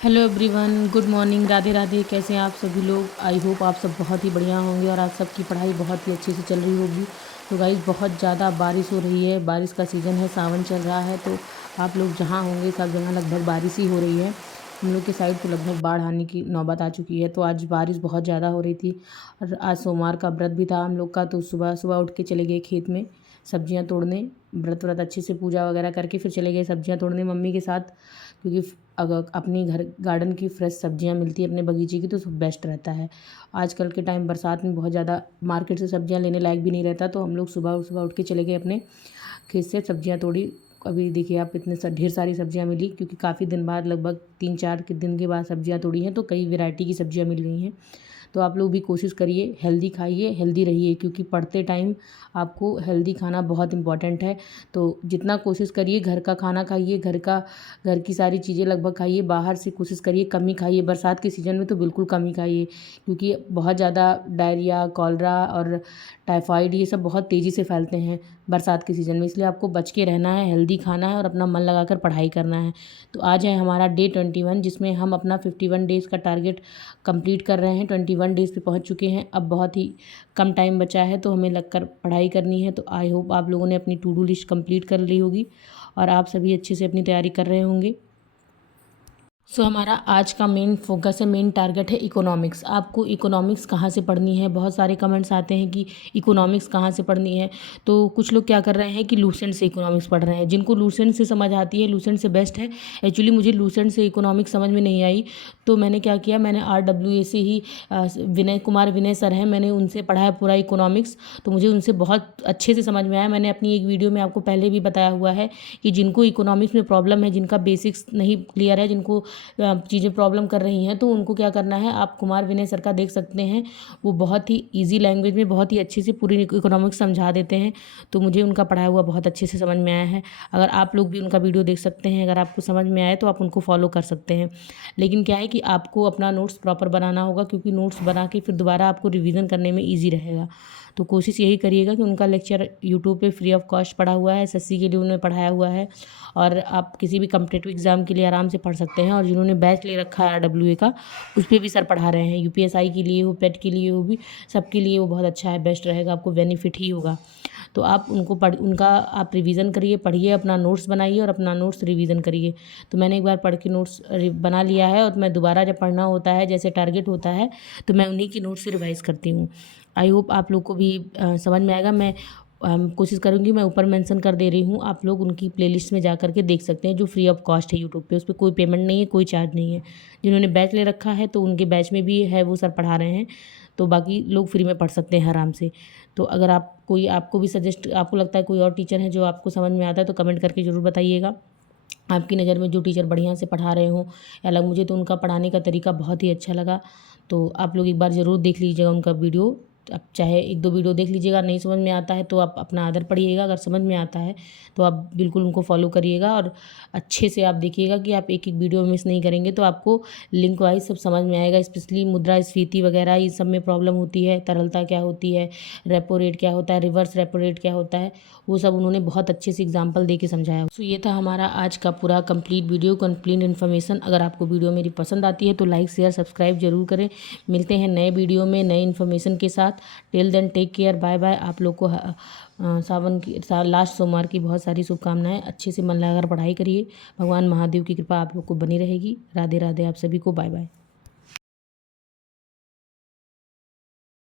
Hello everyone, good morning, Radhe Radhe. कैसे हैं आप सभी लोग? आई होप आप सब बहुत ही बढ़िया होंगे और आप सबकी पढ़ाई बहुत ही अच्छे से चल रही होगी। तो गाइस, बहुत ज़्यादा बारिश हो रही है, बारिश का सीज़न है, सावन चल रहा है। तो आप लोग जहाँ होंगे सब जगह लगभग बारिश ही हो रही है। हम लोग के साइड तो लगभग बाढ़ आने की नौबत आ चुकी है। तो आज बारिश बहुत ज़्यादा हो रही थी और आज सोमवार का व्रत भी था हम लोग का। तो सुबह सुबह उठ के चले गए खेत में सब्जियां तोड़ने। व्रत अच्छे से पूजा वगैरह करके फिर चले गए सब्जियां तोड़ने मम्मी के साथ, क्योंकि अगर अपनी घर गार्डन की फ्रेश सब्जियां मिलती है अपने बगीचे की तो सब बेस्ट रहता है। आजकल के टाइम बरसात में बहुत ज़्यादा मार्केट से सब्जियां लेने लायक भी नहीं रहता। तो हम लोग सुबह सुबह उठ के चले गए अपने खेत से सब्जियां तोड़ी। अभी देखिए आप, इतने ढेर सारी सब्जियां मिली, क्योंकि काफ़ी दिन बाद, लगभग 3-4 के दिन के बाद सब्जियां तोड़ी हैं। तो कई वैरायटी की सब्जियां मिल गई हैं। तो आप लोग भी कोशिश करिए, हेल्दी खाइए, हेल्दी रहिए, क्योंकि पढ़ते टाइम आपको हेल्दी खाना बहुत इंपॉर्टेंट है। तो जितना कोशिश करिए घर का खाना खाइए, घर की सारी चीज़ें लगभग खाइए। बाहर से कोशिश करिए कम ही खाइए। बरसात के सीज़न में तो बिल्कुल कम ही खाइए, क्योंकि बहुत ज़्यादा डायरिया, कॉलरा और टाइफाइड ये सब बहुत तेज़ी से फैलते हैं बरसात के सीज़न में। इसलिए आपको बच के रहना है, हेल्दी खाना है और अपना मन लगाकर पढ़ाई करना है। तो आज है हमारा डे 21, जिसमें हम अपना 51 डेज़ का टारगेट कंप्लीट कर रहे हैं। 21 डेज़ पे पहुंच चुके हैं। अब बहुत ही कम टाइम बचा है, तो हमें लगकर पढ़ाई करनी है। तो आई होप आप लोगों ने अपनी टू डू लिस्ट कंप्लीट कर ली होगी और आप सभी अच्छे से अपनी तैयारी कर रहे होंगे। हमारा आज का मेन फोकस है, मेन टारगेट है इकोनॉमिक्स। आपको इकोनॉमिक्स कहाँ से पढ़नी है? बहुत सारे कमेंट्स आते हैं कि इकोनॉमिक्स कहाँ से पढ़नी है। तो कुछ लोग क्या कर रहे हैं कि लूसेंट से इकोनॉमिक्स पढ़ रहे हैं। जिनको लूसेंट से समझ आती है, लूसेंट से बेस्ट है। एक्चुअली मुझे लूसेंट से इकोनॉमिक्स समझ में नहीं आई, तो मैंने क्या किया, मैंने RWA से ही विनय सर हैं, मैंने उनसे पढ़ा है पूरा इकोनॉमिक्स। तो मुझे उनसे बहुत अच्छे से समझ में आया। मैंने अपनी एक वीडियो में आपको पहले भी बताया हुआ है कि जिनको इकोनॉमिक्स में प्रॉब्लम है, जिनका बेसिक्स नहीं क्लियर है, जिनको चीज़ें प्रॉब्लम कर रही हैं, तो उनको क्या करना है, आप कुमार विनय सर का देख सकते हैं। वो बहुत ही ईजी लैंग्वेज में बहुत ही अच्छे से पूरी इकोनॉमिक्स समझा देते हैं। तो मुझे उनका पढ़ाया हुआ बहुत अच्छे से समझ में आया है। अगर आप लोग भी उनका वीडियो देख सकते हैं, अगर आपको समझ में आए तो आप उनको फॉलो कर सकते हैं। लेकिन क्या है कि आपको अपना नोट्स प्रॉपर बनाना होगा, क्योंकि नोट्स बना के फिर दोबारा आपको रिवीजन करने में ईजी रहेगा। तो कोशिश यही करिएगा कि उनका लेक्चर यूट्यूब पे फ्री ऑफ कॉस्ट पढ़ा हुआ है। SSC के लिए उन्होंने पढ़ाया हुआ है और आप किसी भी कम्पिटेटिव एग्जाम के लिए आराम से पढ़ सकते हैं। और जिन्होंने बैच ले रखा है RWA का, उस पर भी सर पढ़ा रहे हैं। UPSI के लिए हो, पेट के लिए हो, भी सबके लिए वो बहुत अच्छा है, बेस्ट रहेगा, आपको बेनिफिट ही होगा। तो आप उनका आप रिवीजन करिए, पढ़िए, अपना नोट्स बनाइए और अपना नोट्स रिवीजन करिए। तो मैंने एक बार पढ़ के नोट्स बना लिया है और मैं दोबारा जब पढ़ना होता है, जैसे टारगेट होता है, तो मैं उन्हीं की नोट्स से रिवाइज़ करती हूँ। आई होप आप लोग को भी समझ में आएगा। मैं कोशिश करूँगी, मैं ऊपर मेंशन कर दे रही हूँ, आप लोग उनकी प्लेलिस्ट में जा कर के देख सकते हैं, जो फ्री ऑफ कॉस्ट है यूट्यूब पे। उस पर कोई पेमेंट नहीं है, कोई चार्ज नहीं है। जिन्होंने बैच ले रखा है तो उनके बैच में भी है, वो सर पढ़ा रहे हैं। तो बाकी लोग फ्री में पढ़ सकते हैं आराम से। तो अगर आपको भी आपको लगता है कोई और टीचर है जो आपको समझ में आता है, तो कमेंट करके ज़रूर बताइएगा। आपकी नज़र में जो टीचर बढ़िया से पढ़ा रहे हों, या अलग, मुझे तो उनका पढ़ाने का तरीका बहुत ही अच्छा लगा। तो आप लोग एक बार ज़रूर देख लीजिएगा उनका वीडियो। आप चाहे 1-2 वीडियो देख लीजिएगा, नहीं समझ में आता है तो आप अपना अदर पढ़िएगा। अगर समझ में आता है तो आप बिल्कुल उनको फॉलो करिएगा और अच्छे से आप देखिएगा कि आप एक एक वीडियो मिस नहीं करेंगे। तो आपको लिंक वाइज सब समझ में आएगा। स्पेशली मुद्रास्फीति वगैरह इस सब में प्रॉब्लम होती है, तरलता क्या होती है, रेपो रेट क्या होता है, रिवर्स रेपो रेट क्या होता है, वो सब उन्होंने बहुत अच्छे से एग्जाम्पल दे के समझाया। सो ये था हमारा आज का पूरा कंप्लीट वीडियो, कंप्लीट इन्फॉर्मेशन। अगर आपको वीडियो मेरी पसंद आती है तो लाइक, शेयर, सब्सक्राइब जरूर करें। मिलते हैं नए वीडियो में नए इन्फॉर्मेशन के साथ। Till then take care, bye bye. आप लोग को सावन की लास्ट सोमवार की बहुत सारी शुभकामनाएं। अच्छे से मन लगाकर पढ़ाई करिए। भगवान महादेव की कृपा आप लोग को बनी रहेगी। राधे राधे, आप सभी को बाय बाय।